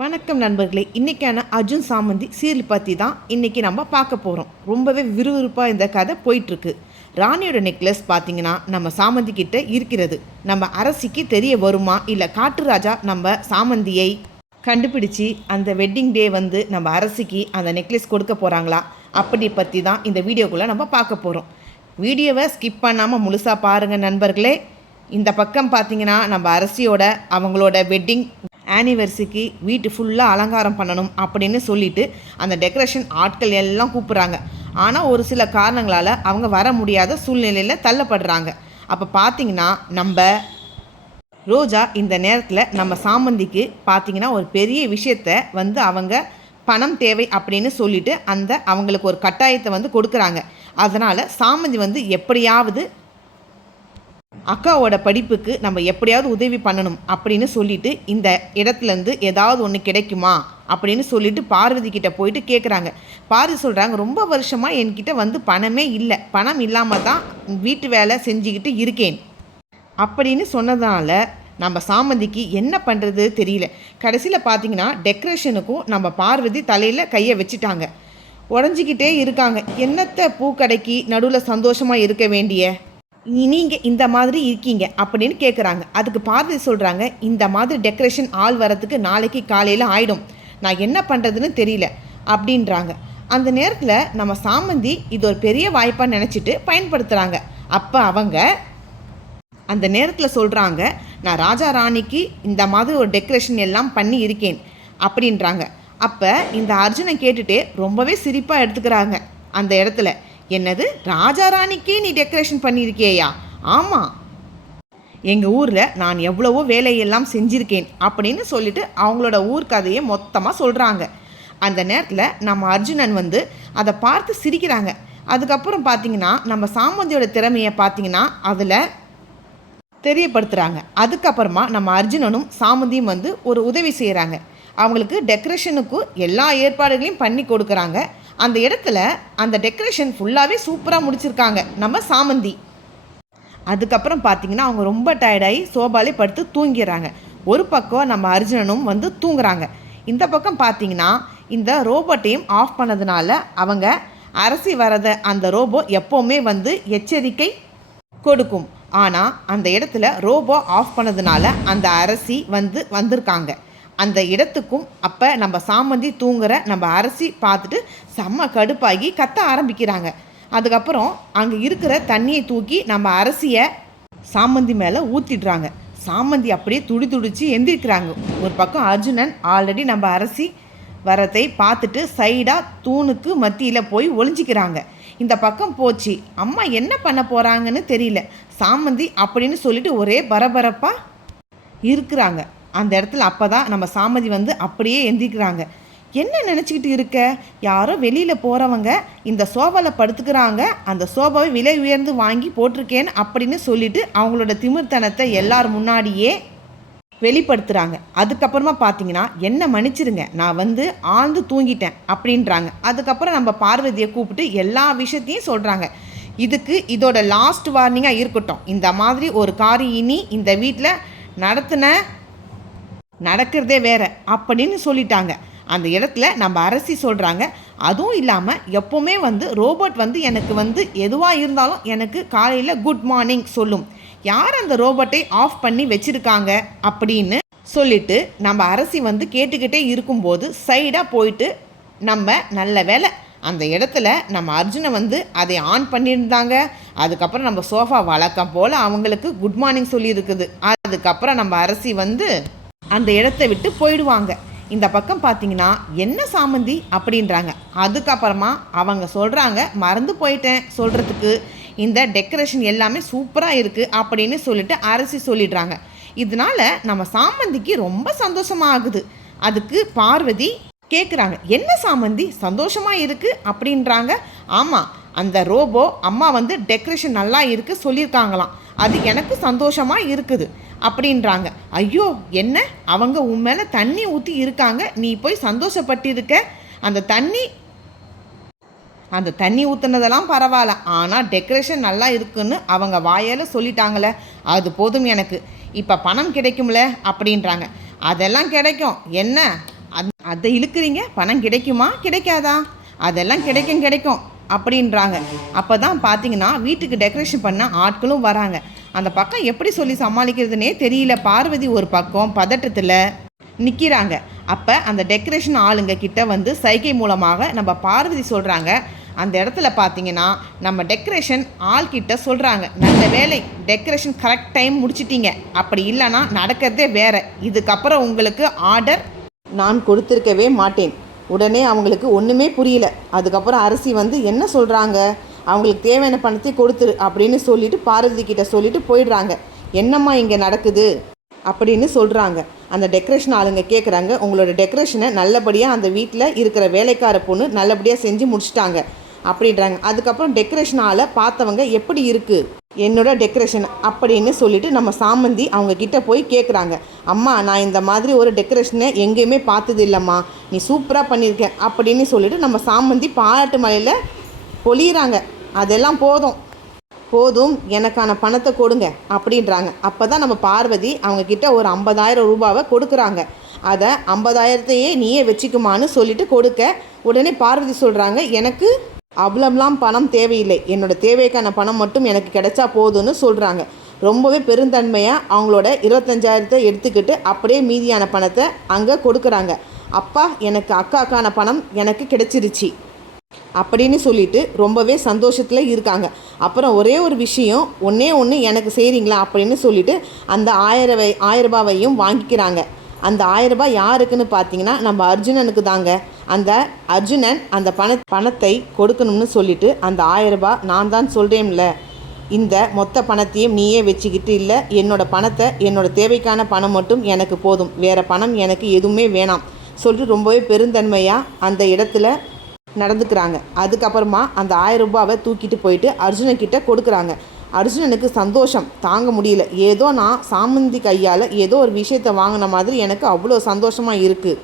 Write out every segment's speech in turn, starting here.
வணக்கம் நண்பர்களே. இன்றைக்கான அர்ஜுன் சாமந்தி சீரியல் பற்றி தான் இன்றைக்கி நம்ம பார்க்க போகிறோம். ரொம்பவே விறுவிறுப்பாக இந்த கதை போயிட்டுருக்கு. ராணியோட நெக்லஸ் பார்த்திங்கன்னா நம்ம சாமந்தி கிட்ட இருக்கிறது. நம்ம அரசிக்கு தெரிய வருமா, இல்லை காட்டு ராஜா நம்ம சாமந்தியை கண்டுபிடிச்சி அந்த வெட்டிங் டே நம்ம அரசிக்கு அந்த நெக்லஸ் கொடுக்க போகிறாங்களா, அப்படி பற்றி தான் இந்த வீடியோக்குள்ளே நம்ம பார்க்க போகிறோம். வீடியோவை ஸ்கிப் பண்ணாமல் முழுசாக பாருங்கள் நண்பர்களே. இந்த பக்கம் பார்த்திங்கன்னா நம்ம அரசியோட அவங்களோட வெட்டிங் ஆனிவர்சரிக்கு வீட்டு ஃபுல்லாக அலங்காரம் பண்ணணும் அப்படின்னு சொல்லிட்டு அந்த டெக்கரேஷன் ஆட்கள் எல்லாம் கூப்பிட்றாங்க. ஆனால் ஒரு சில காரணங்களால் அவங்க வர முடியாத சூழ்நிலையில் தள்ளப்படுறாங்க. அப்போ பார்த்திங்கன்னா நம்ம ரோஜா இந்த நேரத்தில் நம்ம சாமந்திக்கு பார்த்திங்கன்னா ஒரு பெரிய விஷயத்த அவங்க பணம் தேவை அப்படின்னு சொல்லிட்டு அவங்களுக்கு ஒரு கட்டாயத்தை கொடுக்குறாங்க. அதனால் சாமந்தி எப்படியாவது அக்காவோட படிப்புக்கு நம்ம எப்படியாவது உதவி பண்ணணும் அப்படின்னு சொல்லிட்டு இந்த இடத்துலேருந்து ஏதாவது ஒன்று கிடைக்குமா அப்படின்னு சொல்லிட்டு பார்வதி கிட்ட போயிட்டு கேட்குறாங்க. பார்வதி சொல்கிறாங்க, ரொம்ப வருஷமாக என்கிட்ட பணமே இல்லை, பணம் இல்லாமல் தான் வீட்டு வேலை செஞ்சுக்கிட்டு இருக்கேன் அப்படின்னு சொன்னதுனால நம்ம சாமந்திக்கு என்ன பண்ணுறது தெரியல. கடைசியில் பார்த்திங்கன்னா டெக்கரேஷனுக்கும் நம்ம பார்வதி தலையில் கையை வச்சுட்டாங்க. உடஞ்சிக்கிட்டே இருக்காங்க. என்னத்தை பூக்கடைக்கு நடுவில் சந்தோஷமாக இருக்க வேண்டிய நீங்கள் இந்த மாதிரி இருக்கீங்க அப்படின்னு கேட்குறாங்க. அதுக்கு பார்வதி சொல்கிறாங்க, இந்த மாதிரி டெக்கரேஷன் ஆள் வரத்துக்கு நாளைக்கு காலையில் ஆகிடும், நான் என்ன பண்ணுறதுன்னு தெரியல அப்படின்றாங்க. அந்த நேரத்தில் நம்ம சாமந்தி இது ஒரு பெரிய வாய்ப்பாக நினச்சிட்டு பயன்படுத்துகிறாங்க. அப்போ அவங்க அந்த நேரத்தில் சொல்கிறாங்க, நான் ராஜா ராணிக்கு இந்த மாதிரி ஒரு டெக்கரேஷன் எல்லாம் பண்ணி இருக்கேன் அப்படின்றாங்க. அப்போ இந்த அர்ஜுனை கேட்டுகிட்டே ரொம்பவே சிரிப்பாக எடுத்துக்கிறாங்க. அந்த இடத்துல, என்னது ராஜா ராணிக்கே நீ டெக்கரேஷன் பண்ணியிருக்கியா? ஆமாம், எங்கள் ஊரில் நான் எவ்வளவோ வேலையெல்லாம் செஞ்சுருக்கேன் அப்படின்னு சொல்லிட்டு அவங்களோட ஊர் கதையை மொத்தமாக சொல்கிறாங்க. அந்த நேரத்தில் நம்ம அர்ஜுனன் அதை பார்த்து சிரிக்கிறாங்க. அதுக்கப்புறம் பார்த்திங்கன்னா நம்ம சாமந்தியோட திறமையை பார்த்திங்கன்னா அதில் தெரியப்படுத்துகிறாங்க. அதுக்கப்புறமா நம்ம அர்ஜுனனும் சாமந்தியும் ஒரு உதவி செய்கிறாங்க. அவங்களுக்கு டெக்கரேஷனுக்கு எல்லா ஏற்பாடுகளையும் பண்ணி கொடுக்குறாங்க. அந்த இடத்துல அந்த டெக்கரேஷன் ஃபுல்லாகவே சூப்பராக முடிச்சிருக்காங்க நம்ம சாமந்தி. அதுக்கப்புறம் பார்த்திங்கன்னா அவங்க ரொம்ப டயர்டாகி சோபாலே படுத்து தூங்கிடுறாங்க. ஒரு பக்கம் நம்ம அர்ஜுனனும் தூங்குறாங்க. இந்த பக்கம் பார்த்திங்கன்னா இந்த ரோபோட்டையும் ஆஃப் பண்ணதுனால அவங்க அரசி வரத அந்த ரோபோ எப்போவுமே எச்சரிக்கை கொடுக்கும். ஆனால் அந்த இடத்துல ரோபோ ஆஃப் பண்ணதுனால அந்த அரசி வந்திருக்காங்க அந்த இடத்துக்கும். அப்போ நம்ம சாமந்தி தூங்குற நம்ம அரசி பார்த்துட்டு செம்ம கடுப்பாகி கத்த ஆரம்பிக்கிறாங்க. அதுக்கப்புறம் அங்கே இருக்கிற தண்ணியை தூக்கி நம்ம அரசியை சாமந்தி மேலே ஊற்றிடுறாங்க. சாமந்தி அப்படியே துடிச்சு எந்திரிக்கிறாங்க. ஒரு பக்கம் அர்ஜுனன் ஆல்ரெடி நம்ம அரசி வரத்தை பார்த்துட்டு சைடாக தூணுக்கு மத்தியில் போய் ஒளிஞ்சிக்கிறாங்க. இந்த பக்கம் போச்சு, அம்மா என்ன பண்ண போகிறாங்கன்னு தெரியல சாமந்தி அப்படின்னு சொல்லிட்டு ஒரே பரபரப்பாக இருக்கிறாங்க அந்த இடத்துல. அப்போ தான் நம்ம சாமந்தி அப்படியே எந்திரிக்கிறாங்க. என்ன நினச்சிக்கிட்டு இருக்க, யாரோ வெளியில் போகிறவங்க இந்த சோபாவில் படுத்துக்கிறாங்க, அந்த சோபாவை விலை உயர்ந்து வாங்கி போட்டிருக்கேன்னு அப்படின்னு சொல்லிட்டு அவங்களோட திமிர்த்தனத்தை எல்லார் முன்னாடியே வெளிப்படுத்துகிறாங்க. அதுக்கப்புறமா பார்த்தீங்கன்னா, என்ன மன்னிச்சிருங்க, நான் ஆழ்ந்து தூங்கிட்டேன் அப்படின்றாங்க. அதுக்கப்புறம் நம்ம பார்வதியை கூப்பிட்டு எல்லா விஷயத்தையும் சொல்கிறாங்க. இதோட லாஸ்ட் வார்னிங்காக இருக்கட்டும், இந்த மாதிரி ஒரு காரியம் இனி இந்த வீட்டில் நடக்கிறதே வேற அப்படின்னு சொல்லிட்டாங்க. அந்த இடத்துல நம்ம அரசி சொல்கிறாங்க, அதுவும் இல்லாமல் எப்போவுமே ரோபோட் எனக்கு எதுவாக இருந்தாலும் எனக்கு காலையில் குட் மார்னிங் சொல்லும், யார் அந்த ரோபோட்டை ஆஃப் பண்ணி வச்சுருக்காங்க அப்படின்னு சொல்லிட்டு நம்ம அரசி கேட்டுக்கிட்டே இருக்கும்போது சைடாக போயிட்டு நம்ம நல்ல வேலை அந்த இடத்துல நம்ம அர்ஜுனை அதை ஆன் பண்ணியிருந்தாங்க. அதுக்கப்புறம் நம்ம சோஃபா வழக்கம் போல் அவங்களுக்கு குட் மார்னிங் சொல்லியிருக்குது. அதுக்கப்புறம் நம்ம அரசி அந்த இடத்த விட்டு போயிடுவாங்க. இந்த பக்கம் பார்த்தீங்கன்னா, என்ன சாமந்தி அப்படின்றாங்க. அதுக்கப்புறமா அவங்க சொல்கிறாங்க, மறந்து போயிட்டேன் சொல்கிறதுக்கு, இந்த டெக்கரேஷன் எல்லாமே சூப்பராக இருக்குது அப்படின்னு சொல்லிட்டு அரசி சொல்லிடுறாங்க. இதனால் நம்ம சாமந்திக்கு ரொம்ப சந்தோஷமாகுது. அதுக்கு பார்வதி கேட்குறாங்க, என்ன சாமந்தி சந்தோஷமாக இருக்குது அப்படின்றாங்க. ஆமாம், அந்த ரோபோ அம்மா டெக்கரேஷன் நல்லா இருக்குது சொல்லியிருக்காங்களாம், அது எனக்கு சந்தோஷமாக இருக்குது அப்படின்றாங்க. ஐயோ, என்ன அவங்க உன் மேலே தண்ணி ஊற்றி இருக்காங்க, நீ போய் சந்தோஷப்பட்டிருக்க, அந்த தண்ணி ஊற்றுனதெல்லாம் பரவாயில்ல, ஆனால் டெக்கரேஷன் நல்லா இருக்குன்னு அவங்க வாயால் சொல்லிட்டாங்களே, அது போதும் எனக்கு, இப்போ பணம் கிடைக்கும்ல அப்படின்றாங்க. அதெல்லாம் கிடைக்கும், என்ன அதை இழுக்கிறீங்க, பணம் கிடைக்குமா கிடைக்காதா? அதெல்லாம் கிடைக்கும் கிடைக்கும் அப்படின்றாங்க. அப்போ தான் பார்த்தீங்கன்னா வீட்டுக்கு டெக்கரேஷன் பண்ண ஆட்களும் வராங்க. அந்த பக்கம் எப்படி சொல்லி சமாளிக்கிறதுனே தெரியல. பார்வதி ஒரு பக்கம் பதட்டத்தில் நிற்கிறாங்க. அப்போ அந்த டெக்கரேஷன் ஆளுங்க கிட்ட வந்து சைகை மூலமாக நம்ம பார்வதி சொல்கிறாங்க, அந்த இடத்துல பார்த்தீங்கன்னா நம்ம டெக்கரேஷன் ஆள்கிட்ட சொல்கிறாங்க, நல்ல வேலை டெக்கரேஷன் கரெக்ட் டைம் முடிச்சிட்டிங்க, அப்படி இல்லைன்னா நடக்கிறதே வேறு. இதுக்கப்புறம் உங்களுக்கு ஆர்டர் நான் கொடுத்துருக்கவே மாட்டேன். உடனே அவங்களுக்கு ஒன்றுமே புரியல. அதுக்கப்புறம் அரசி வந்து என்ன சொல்கிறாங்க, அவங்களுக்கு தேவையான பணத்தை கொடுத்துரு அப்படின்னு சொல்லிட்டு பார்வதி கிட்ட சொல்லிட்டு போயிடுறாங்க. என்னம்மா இங்கே நடக்குது அப்படின்னு சொல்கிறாங்க. அந்த டெக்கரேஷன் ஆளுங்க கேட்குறாங்க, உங்களோட டெக்கரேஷனை நல்லபடியாக அந்த வீட்டில் இருக்கிற வேலைக்கார பொண்ணு நல்லபடியாக செஞ்சு முடிச்சிட்டாங்க அப்படின்றாங்க. அதுக்கப்புறம் டெக்கரேஷன் ஆளை பார்த்தவங்க எப்படி இருக்குது என்னோட டெக்கரேஷன் அப்படின்னு சொல்லிட்டு நம்ம சாமந்தி அவங்க கிட்ட போய் கேட்குறாங்க. அம்மா, நான் இந்த மாதிரி ஒரு டெக்கரேஷனை எங்கேயுமே பார்த்தது இல்லைம்மா, நீ சூப்பராக பண்ணியிருக்க அப்படின்னு சொல்லிட்டு நம்ம சாமந்தி பாராட்டு மலையில் பொழியிறாங்க. அதெல்லாம் போதும் எனக்கான பணத்தை கொடுங்க அப்படின்றாங்க. அப்போ தான் நம்ம பார்வதி அவங்கக்கிட்ட ஒரு 50,000 ரூபாவை கொடுக்குறாங்க. அதை 50,000த்தையே நீயே வச்சுக்குமான்னு சொல்லிட்டு கொடுக்க, உடனே பார்வதி சொல்கிறாங்க, எனக்கு அவ்வளோலாம் பணம் தேவையில்லை, என்னோட தேவைக்கான பணம் மட்டும் எனக்கு கிடைச்சா போதும்னு சொல்கிறாங்க. ரொம்பவே பெருந்தன்மையாக அவங்களோட 25,000த்தை எடுத்துக்கிட்டு அப்படியே மீதியான பணத்தை அங்கே கொடுக்குறாங்க. அப்பா, எனக்கு அக்காக்கான பணம் எனக்கு கிடைச்சிருச்சு அப்படின்னு சொல்லிட்டு ரொம்பவே சந்தோஷத்தில் இருக்காங்க. அப்புறம் ஒரே ஒரு விஷயம், ஒன்று எனக்கு செய்கிறீங்களா அப்படின்னு சொல்லிட்டு அந்த 1000 ரூபாவையும் வாங்கிக்கிறாங்க. அந்த 1000 ரூபாய் யாருக்குன்னு பார்த்தீங்கன்னா நம்ம அர்ஜுனனுக்கு தாங்க. அந்த அர்ஜுனன் அந்த பணத்தை கொடுக்கணும்னு சொல்லிட்டு அந்த 1000 ரூபாய் நான் தான் சொல்கிறேன்ல, இந்த மொத்த பணத்தையும் நீயே வச்சுக்கிட்டு, இல்லை என்னோட பணத்தை, என்னோட தேவைக்கான பணம் மட்டும் எனக்கு போதும், வேறு பணம் எனக்கு எதுவுமே வேணாம் சொல்லிட்டு ரொம்பவே பெருந்தன்மையாக அந்த இடத்துல நடந்துக்கிறாங்க. அதுக்கப்புறமா அந்த 1000 ரூபாவை தூக்கிட்டு போயிட்டு அர்ஜுனன்கிட்ட கொடுக்குறாங்க. அர்ஜுனனுக்கு சந்தோஷம் தாங்க முடியல. ஏதோ நான் சாமந்தி கையால் ஏதோ ஒரு விஷயத்தை வாங்கின மாதிரி எனக்கு அவ்வளோ சந்தோஷமாக இருக்குது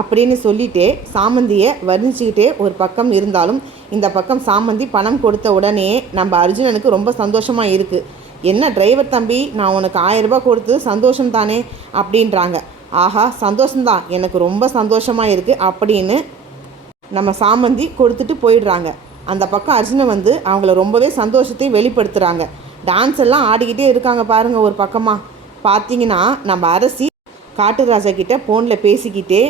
அப்படின்னு சொல்லிட்டே சாமந்தியை வர்ணிச்சுக்கிட்டே ஒரு பக்கம் இருந்தாலும், இந்த பக்கம் சாமந்தி பணம் கொடுத்த உடனே நம்ம அர்ஜுனனுக்கு ரொம்ப சந்தோஷமாக இருக்குது. என்ன டிரைவர் தம்பி, நான் உனக்கு 1000 ரூபாய் கொடுத்து சந்தோஷம் தானே அப்படின்றாங்க. ஆஹா, சந்தோஷம்தான், எனக்கு ரொம்ப சந்தோஷமாக இருக்குது அப்படின்னு நம்ம சாமந்தி கொடுத்துட்டு போயிடுறாங்க. அந்த பக்கம் அர்ஜுனன் வந்து அவங்கள ரொம்பவே சந்தோஷத்தை வெளிப்படுத்துகிறாங்க. டான்ஸ் எல்லாம் ஆடிக்கிட்டே இருக்காங்க பாருங்கள். ஒரு பக்கமாக பார்த்தீங்கன்னா நம்ம அரசி காட்டுராஜா கிட்ட ஃபோனில் பேசிக்கிட்டே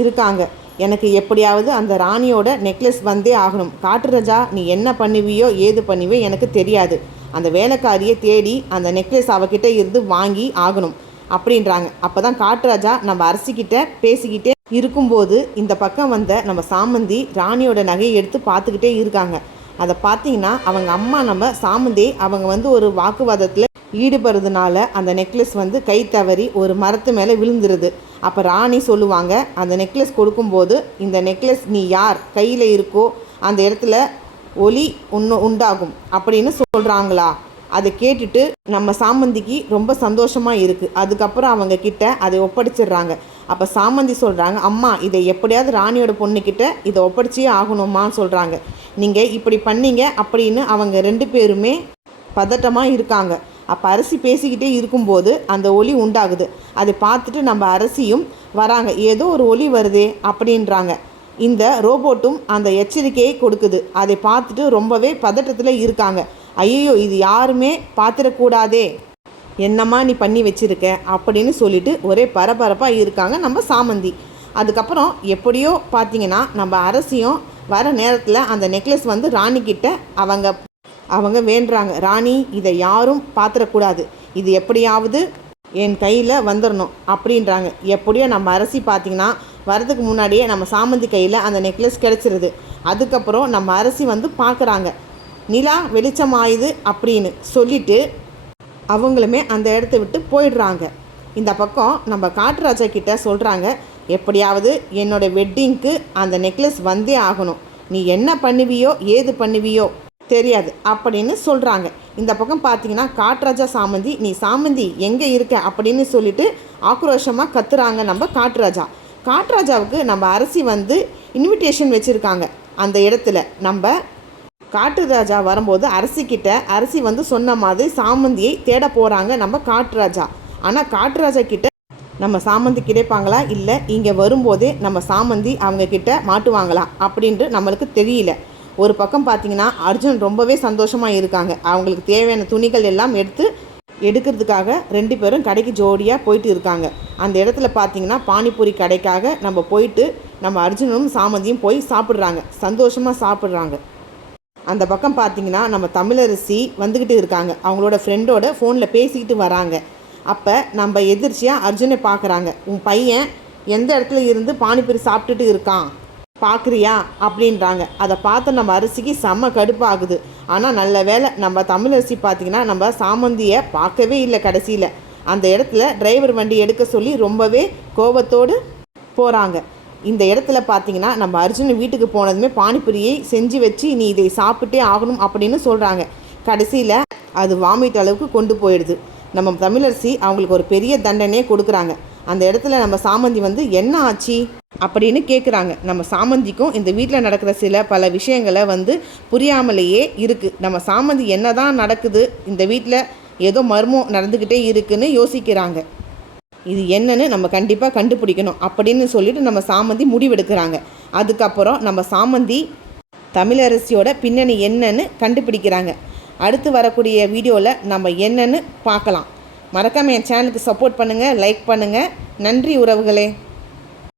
இருக்காங்க. எனக்கு எப்படியாவது அந்த ராணியோட நெக்லஸ் வந்தே ஆகணும். காட்டுராஜா, நீ என்ன பண்ணுவியோ ஏது பண்ணுவியோ எனக்கு தெரியாது, அந்த வேலைக்காரியை தேடி அந்த நெக்லஸ் அவகிட்ட இருந்து வாங்கி ஆகணும் அப்படின்றாங்க. அப்போ தான் காட்டுராஜா நம்ம அரசிக்கிட்ட பேசிக்கிட்டே இருக்கும்போது இந்த பக்கம் வந்த நம்ம சாமந்தி ராணியோட நகையை எடுத்து பார்த்துக்கிட்டே இருக்காங்க. அதை பார்த்தீங்கன்னா அவங்க அம்மா நம்ம சாமந்தி அவங்க வந்து ஒரு வாக்குவாதத்தில் ஈடுபடுறதுனால அந்த நெக்லஸ் வந்து கை தவறி ஒரு மரத்து மேலே விழுந்துருது. அப்போ ராணி சொல்லுவாங்க, அந்த நெக்லஸ் கொடுக்கும்போது இந்த நெக்லஸ் நீ யார் கையில் இருக்கோ அந்த இடத்துல ஒலி உண்டாகும் அப்படின்னு சொல்கிறாங்களா. அதை கேட்டுட்டு நம்ம சாமந்திக்கு ரொம்ப சந்தோஷமாக இருக்குது. அதுக்கப்புறம் அவங்க கிட்ட அதை ஒப்படைச்சிடுறாங்க. அப்போ சாமந்தி சொல்கிறாங்க, அம்மா, இதை எப்படியாவது ராணியோட பொண்ணுக்கிட்ட இதை ஒப்படைச்சே ஆகணுமான்னு சொல்கிறாங்க. நீங்கள் இப்படி பண்ணீங்க அப்படின்னு அவங்க 2 பேருமே பதட்டமாக இருக்காங்க. அப்போ அரசி பேசிக்கிட்டே இருக்கும்போது அந்த ஒலி உண்டாகுது. அதை பார்த்துட்டு நம்ம அரசியும் வராங்க. ஏதோ ஒரு ஒலி வருதே அப்படின்றாங்க. இந்த ரோபோட்டும் அந்த எச்சரிக்கையை கொடுக்குது. அதை பார்த்துட்டு ரொம்பவே பதட்டத்தில் இருக்காங்க. ஐயோ, இது யாருமே பார்த்துடக்கூடாதே, என்னம்மா நீ பண்ணி வச்சுருக்க அப்படின்னு சொல்லிட்டு ஒரே பரபரப்பாக இருக்காங்க நம்ம சாமந்தி. அதுக்கப்புறம் எப்படியோ பார்த்தீங்கன்னா நம்ம அரசியும் வர நேரத்தில் அந்த நெக்லஸ் வந்து ராணிக்கிட்ட அவங்க வேண்டுறாங்க, ராணி இதை யாரும் பார்த்துடக்கூடாது, இது எப்படியாவது என் கையில் வந்துடணும் அப்படின்றாங்க. எப்படியோ நம்ம அரசி பார்த்திங்கன்னா வரதுக்கு முன்னாடியே நம்ம சாமந்தி கையில் அந்த நெக்லஸ் கிடச்சிருது. அதுக்கப்புறம் நம்ம அரசி வந்து பார்க்குறாங்க, நிலா வெளிச்சமாயுது அப்படின்னு சொல்லிட்டு அவங்களுமே அந்த இடத்த விட்டு போயிடுறாங்க. இந்த பக்கம் நம்ம காட்டுராஜா கிட்ட சொல்கிறாங்க, எப்படியாவது என்னோடய வெட்டிங்க்கு அந்த நெக்லஸ் வந்தே ஆகணும், நீ என்ன பண்ணுவியோ ஏது பண்ணுவியோ தெரியாது அப்படின்னு சொல்கிறாங்க. இந்த பக்கம் பார்த்தீங்கன்னா காட்டுராஜா சாமந்தி, நீ சாமந்தி எங்கே இருக்க அப்படின்னு சொல்லிட்டு ஆக்ரோஷமாக கத்துறாங்க நம்ம காட்டுராஜாவுக்கு நம்ம அரசி வந்து இன்விடேஷன் வச்சுருக்காங்க. அந்த இடத்துல நம்ம காட்டுராஜா வரும்போது அரசி வந்து சொன்ன மாதிரி சாமந்தியை தேட போகிறாங்க நம்ம காட்டுராஜா. ஆனால் காட்டுராஜா கிட்ட நம்ம சாமந்தி கிடைப்பாங்களா, இல்லை இங்கே வரும்போதே நம்ம சாமந்தி அவங்கக்கிட்ட மாட்டுவாங்களா அப்படின்ட்டு நம்மளுக்கு தெரியல. ஒரு பக்கம் பார்த்திங்கன்னா அர்ஜுன் ரொம்பவே சந்தோஷமாக இருக்காங்க. அவங்களுக்கு தேவையான துணிகள் எல்லாம் எடுக்கிறதுக்காக 2 பேரும் கடைக்கு ஜோடியாக போயிட்டு இருக்காங்க. அந்த இடத்துல பார்த்திங்கன்னா பானிபூரி கடைக்காக நம்ம போயிட்டு நம்ம அர்ஜுனும் சாமந்தியும் போய் சாப்பிட்றாங்க, சந்தோஷமாக சாப்பிட்றாங்க. அந்த பக்கம் பார்த்திங்கன்னா நம்ம தமிழரசி வந்துக்கிட்டு இருக்காங்க. அவங்களோட ஃப்ரெண்டோட ஃபோனில் பேசிக்கிட்டு வராங்க. அப்போ நம்ம எதிர்ச்சியாக அர்ஜுனை பார்க்குறாங்க. உன் பையன் எந்த இடத்துல இருந்து பானிபூரி சாப்பிட்டுட்டு இருக்கான் பார்க்குறியா அப்படின்றாங்க. அதை பார்த்து நம்ம அரிசிக்கு செம்ம கடுப்பாகுது. ஆனால் நல்ல வேலை நம்ம தமிழரசி பார்த்திங்கன்னா நம்ம சாமந்தியை பார்க்கவே இல்லை. கடைசியில் அந்த இடத்துல டிரைவர் வண்டி எடுக்க சொல்லி ரொம்பவே கோபத்தோடு போகிறாங்க. இந்த இடத்துல பார்த்திங்கன்னா நம்ம அர்ஜுன் வீட்டுக்கு போனதுமே பானிபூரியை செஞ்சு வச்சு நீ இதை சாப்பிட்டே ஆகணும் அப்படின்னு சொல்கிறாங்க. கடைசியில் அது வாமிட் அளவுக்கு கொண்டு போயிடுது. நம்ம தமிழரசி அவங்களுக்கு ஒரு பெரிய தண்டனையே கொடுக்குறாங்க. அந்த இடத்துல நம்ம சாமந்தி வந்து என்ன ஆச்சு அப்படின்னு கேட்குறாங்க. நம்ம சாமந்திக்கும் இந்த வீட்டில் நடக்கிற பல விஷயங்களை வந்து புரியாமலேயே இருக்குது. நம்ம சாமந்தி என்ன தான் நடக்குது, இந்த வீட்டில் ஏதோ மர்மம் நடந்துக்கிட்டே இருக்குன்னு யோசிக்கிறாங்க. இது என்னன்னு நம்ம கண்டிப்பாக கண்டுபிடிக்கணும் அப்படின்னு சொல்லிட்டு நம்ம சாமந்தி முடிவெடுக்கிறாங்க. அதுக்கப்புறம் நம்ம சாமந்தி தமிழரசியோட பின்னணி என்னன்னு கண்டுபிடிக்கிறாங்க. அடுத்து வரக்கூடிய வீடியோவில் நம்ம என்னன்னு பார்க்கலாம். மறக்காமல் என் சேனலுக்கு சப்போர்ட் பண்ணுங்கள், லைக் பண்ணுங்கள். நன்றி உறவுகளே.